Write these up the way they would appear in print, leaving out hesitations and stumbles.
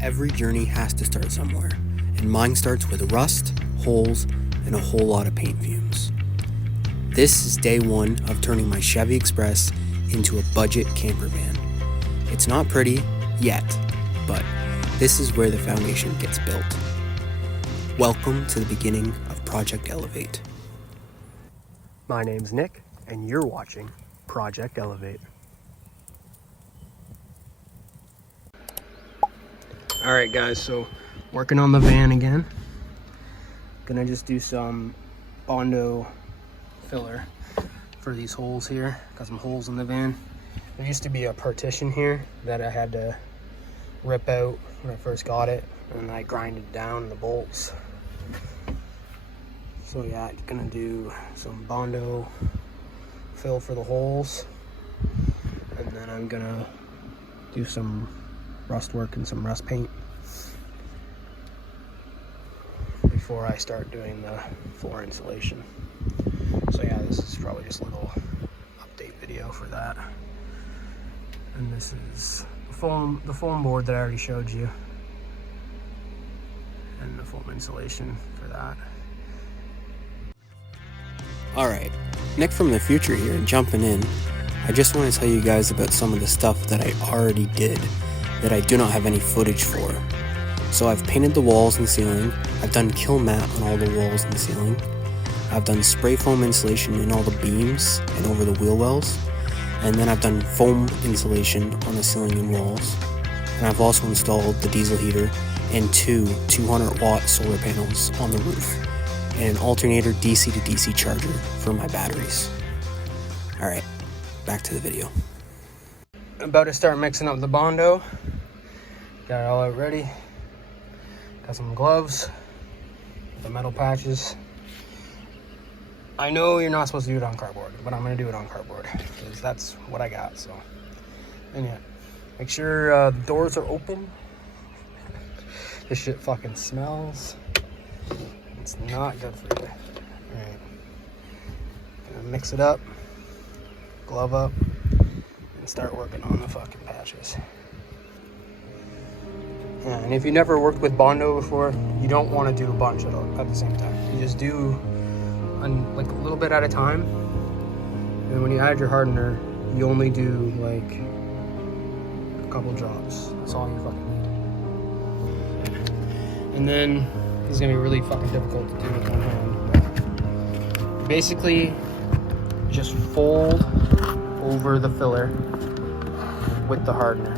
Every journey has to start somewhere, and mine starts with rust, holes, and a whole lot of paint fumes. This is day one of turning my Chevy Express into a budget camper van. It's not pretty yet, but this is where the foundation gets built. Welcome to the beginning of Project Elevate. My name's Nick, and you're watching Project Elevate. Alright guys, so working on the van again. Gonna just do some Bondo filler for these holes here. Got some holes in the van. There used to be a partition here that I had to rip out when I first got it, and I grinded down the bolts. So yeah, gonna do some Bondo fill for the holes, and then I'm gonna do some rust work and some rust paint before I start doing the floor insulation. So yeah, this is probably just a little update video for that. And this is the foam board that I already showed you, and the foam insulation for that. Alright, Nick from the future here, and jumping in. I just want to tell you guys about some of the stuff that I already did that I do not have any footage for. So I've painted the walls and ceiling, I've done kill mat on all the walls and ceiling, I've done spray foam insulation in all the beams and over the wheel wells, and then I've done foam insulation on the ceiling and walls, and I've also installed the diesel heater and two 200-watt solar panels on the roof, and an alternator DC to DC charger for my batteries. Alright, back to the video. About to start mixing up the Bondo. Got it all out ready. Got some gloves, the metal patches. I know you're not supposed to do it on cardboard, but I'm gonna do it on cardboard because that's what I got. So, and yeah, make sure the doors are open. This shit fucking smells. It's not good for you. All right, gonna mix it up, glove up, and start working on the fucking patches. Yeah, and if you never worked with Bondo before, you don't want to do a bunch at the same time. You just do like a little bit at a time, and when you add your hardener, you only do like a couple drops. That's all you fucking need. And then this is gonna be really fucking difficult to do with one hand. But basically, just fold over the filler with the hardener.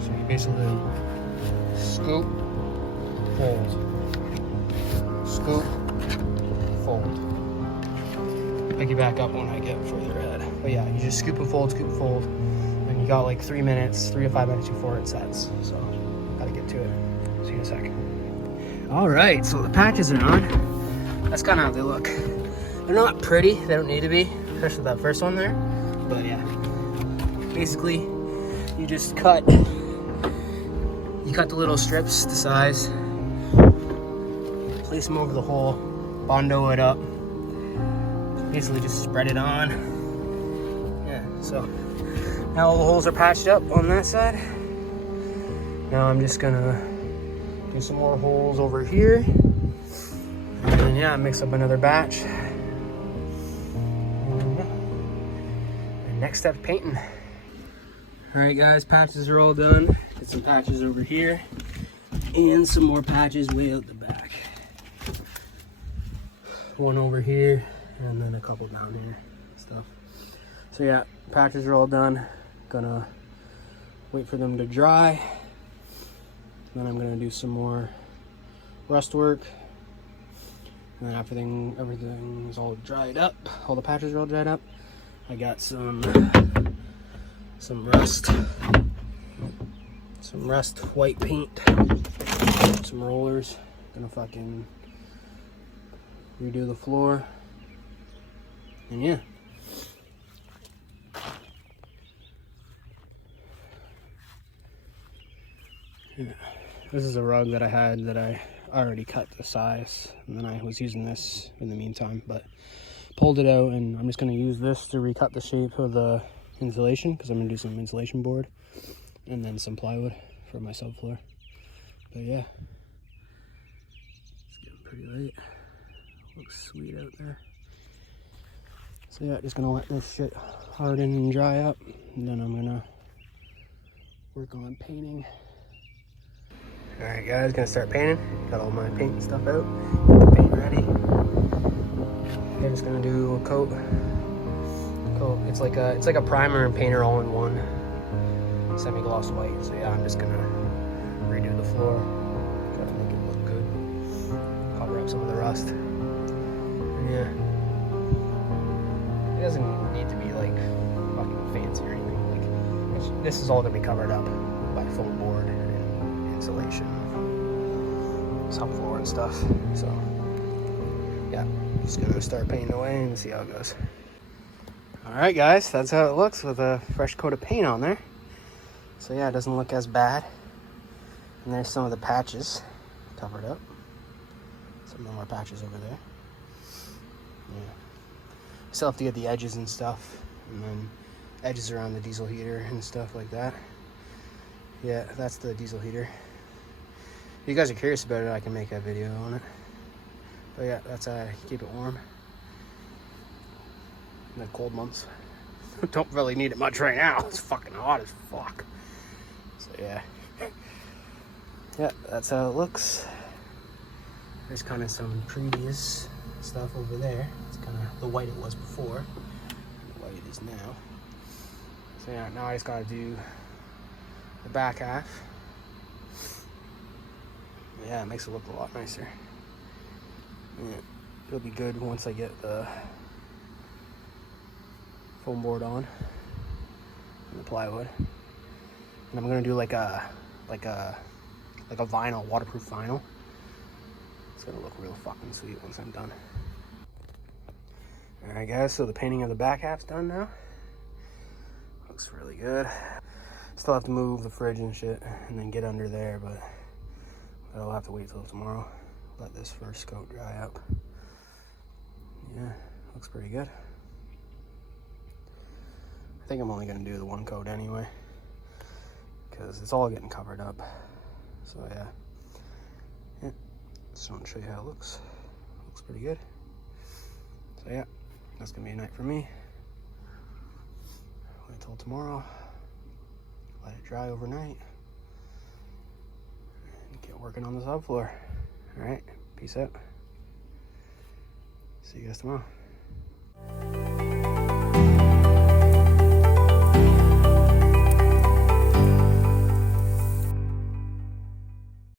So you basically scoop, fold, scoop, fold. Pick you back up when I get further ahead. But yeah, you just scoop and fold, and you got like 3 minutes, 3 to 5 minutes before it sets. So gotta get to it. See you in a second. All right, so the patches are on. That's kind of how they look. They're not pretty, they don't need to be, especially that first one there. But yeah, basically you just cut the little strips to size, place them over the hole, Bondo it up, basically just spread it on. Yeah, so now all the holes are patched up on that side. Now I'm just gonna do some more holes over here, and then yeah, mix up another batch. And next step, painting. All right guys, patches are all done. Get some patches over here and some more patches way out the back. One over here and then a couple down here stuff. So yeah, patches are all done. Gonna wait for them to dry. Then I'm gonna do some more rust work. And then after everything is all dried up, all the patches are all dried up, I got some rust white paint, some rollers. Gonna fucking redo the floor, and yeah. This is a rug that I had that I already cut the size, and then I was using this in the meantime, but pulled it out, and I'm just going to use this to recut the shape of the insulation, because I'm going to do some insulation board and then some plywood for my subfloor. But yeah, it's getting pretty late. Looks sweet out there. So yeah, just gonna let this shit harden and dry up, and then I'm gonna work on painting. Alright guys, gonna start painting. Got all my paint and stuff out. Got the paint ready. I'm just gonna do a coat. It's like a primer and painter all in one. Semi-gloss white. So yeah, I'm just gonna redo the floor. Gotta make it look good. Cover up some of the rust. And yeah. It doesn't need to be like fucking fancy or anything. Like this is all gonna be covered up by foam board and insulation, subfloor and stuff. So yeah, just gonna start painting away and see how it goes. Alright guys, that's how it looks with a fresh coat of paint on there. So yeah, it doesn't look as bad. And there's some of the patches covered up. Some more patches over there. Yeah. Still have to get the edges and stuff. And then edges around the diesel heater and stuff like that. Yeah, that's the diesel heater. If you guys are curious about it, I can make a video on it. But yeah, that's how I keep it warm in the cold months. Don't really need it much right now. It's fucking hot as fuck. So yeah. Yeah, that's how it looks. There's kind of some previous stuff over there. It's kind of the white it was before, the white it is now. So yeah, now I just gotta do the back half. Yeah, it makes it look a lot nicer. Yeah, it'll be good once I get the foam board on and the plywood. And I'm gonna do like a vinyl, waterproof vinyl. It's gonna look real fucking sweet once I'm done. Alright guys, so the painting of the back half's done now. Looks really good. Still have to move the fridge and shit and then get under there, but I'll have to wait till tomorrow. Let this first coat dry up. Yeah, looks pretty good. I think I'm only gonna do the one coat anyway, because it's all getting covered up. So yeah. Yeah. Just want to show you how it looks. Looks pretty good. So yeah, that's gonna be a night for me. Wait till tomorrow. Let it dry overnight. And get working on the subfloor. Alright, peace out. See you guys tomorrow.